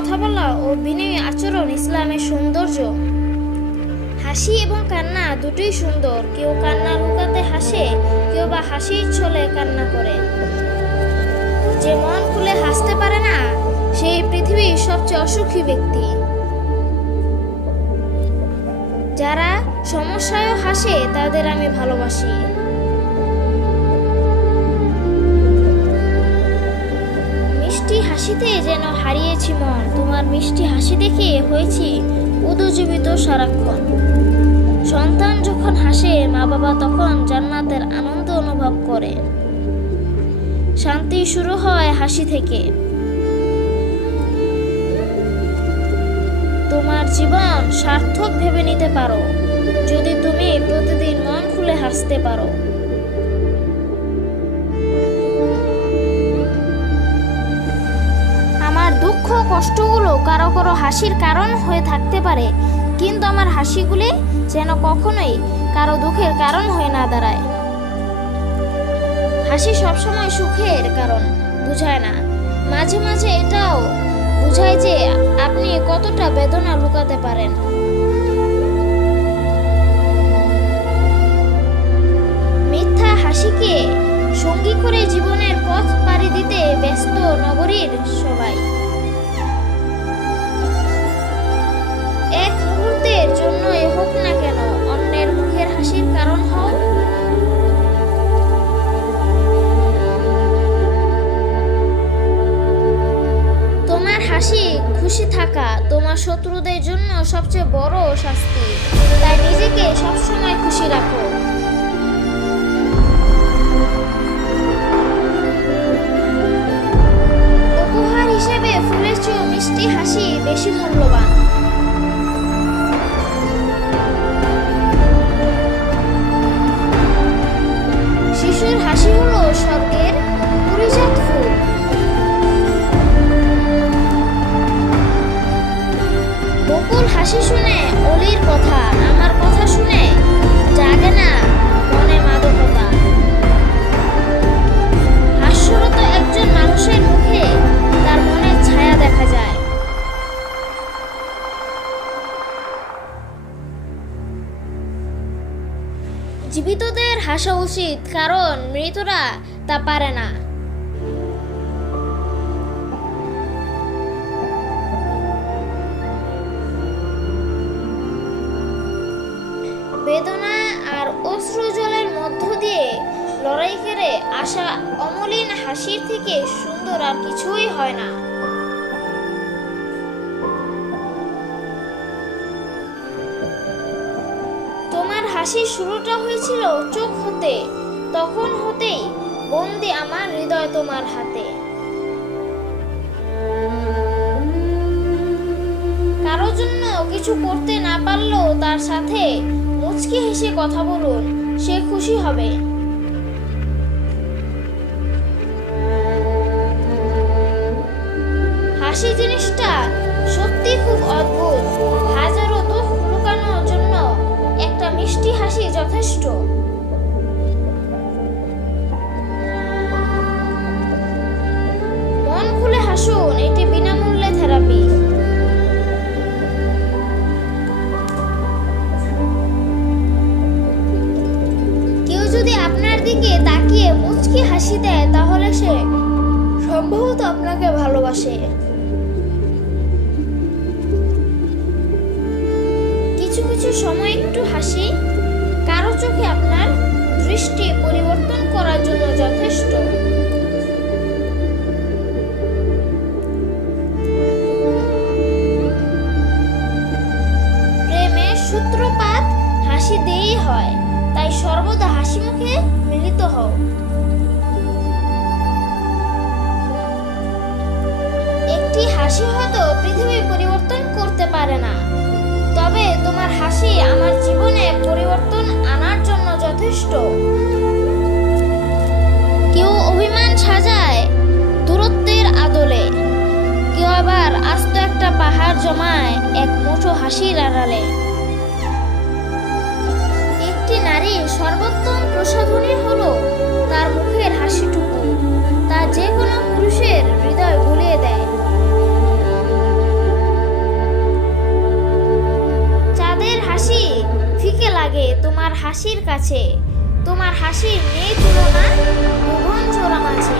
কথা বলা ও বিনয়ী আচরণ ইসলামের সৌন্দর্য। হাসি এবং কান্না দুটোই সুন্দর। কেউ কান্না লুকাতে হাসে, কেউ বা হাসির ছলে কান্না করে। যে মন খুলে হাসতে পারে না, সেই পৃথিবীর সবচেয়ে অসুখী ব্যক্তি। যারা সমস্যায়ও হাসে, তাদের আমি ভালোবাসি। মিষ্টি হাসিতে যেন হারিয়েছি মন, তোমার মিষ্টি হাসি দেখে হয়েছি উদজীবিত সারাক্ষণ। সন্তান যখন হাসে, মা বাবা তখন জান্নাতের আনন্দ অনুভব করে। শান্তি শুরু হয় হাসি থেকে। তোমার জীবন সার্থক ভেবে নিতে পারো যদি তুমি প্রতিদিন মন খুলে হাসতে পারো। আমার দুঃখ কষ্টগুলো কারো কারো হাসির কারণ হয়ে থাকতে পারে, কিন্তু আমার হাসিগুলি যেন কখনোই কারো দুঃখের কারণ হয়ে না দাঁড়ায়। হাসি সবসময় সুখের কারণ বুঝায় না, মাঝে মাঝে এটাও বুঝায় যে আপনি কতটা বেদনা লুকাতে পারেন। মিথ্যা হাসিকে সঙ্গী করে জীবনের পথ পাড়ি দিতে ব্যস্ত নগরীর সবাই। এক মুহূর্তের জন্যই হোক না কেন অন্যের মুখের হাসির কারণ হও। তোমার হাসি খুশি থাকা তোমার শত্রুদের জন্য সবচেয়ে বড় শাস্তি, তাই নিজেকে সবসময় খুশি রাখো। উপহার হিসেবে ফুলের চেয়েও মিষ্টি হাসি বেশি মূল্যবান। শিশুর হাসি হলো স্বর্গের পরিজাত ফুল। বকুল হাসি শুনে অলির কথা, আমার কথা শুনে জাগে না মনে মাদকতা। হাস্যরত একজন মানুষের মুখে তার মনের ছায়া দেখা যায়। জীবিতদের হাসা উচিত, কারণ মৃতরা তা পারে না। বেদনা আর অশ্রু জলের মধ্য দিয়ে লড়াই করে আসা অমলিন হাসির থেকে সুন্দর আর কিছুই হয় না। তোমার হাসির শুরুটা হয়েছিল চোখ হতে, তখন হতেই বন্দি আমার হৃদয় তোমার হাতে। কারো জন্য কিছু করতে না পারলেও তার সাথে মুচকি হেসে কথা বলুন, সে খুশি হবে। হাসি জিনিসটা সত্যি খুব অদ্ভুত। হাজারো দুঃখ লুকানোর জন্য একটা মিষ্টি হাসি যথেষ্ট। মন খুলে হাসুন, এটি বিনামূল্যে থেরাপি। যদি আপনার দিকে তাকিয়ে মুচকি হাসি দেয়, তাহলে সে সম্ভবত আপনাকে ভালোবাসে। কিছু কিছু সময় একটু হাসি কারো চোখে আপনার দৃষ্টি পরিবর্তন করার জন্য যথেষ্ট। প্রেমের সূত্রপাত হাসি দিয়েই হয়, তাই সর্বদা হাসি মুখে মিলিত হও। একটি হাসি হয়তো পৃথিবী পরিবর্তন করতে পারে না, তবে তোমার হাসি আমার জীবনে পরিবর্তন আনার জন্য যথেষ্ট। কেউ অভিমান সাজায় দূরত্বের আদলে, কেউ আবার আস্ত একটা পাহাড় জমায় এক মুঠো হাসির আড়ালে। একটি নারীর সর্বোত্তম প্রসাধনী হলো তার মুখের হাসিটুকু, তা যে কোনো পুরুষের হৃদয় গলিয়ে দেয়। লাগে তোমার হাসির কাছে, তোমার হাসির নেই তুলনা ভুবন জোড়া মাঝে।